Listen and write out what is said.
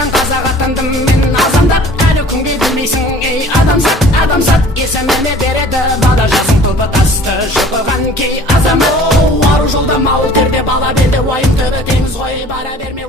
қашан қазақ атандым мен азамдап, әлі күнге білмейсің ей адамзат. Адамзат есіміне береді бала жасын, тұлпы тасты шұқыған кей азамат. Ару жолда мауыл терде бала белде, уайым түбі теңіз ғой, бара берме.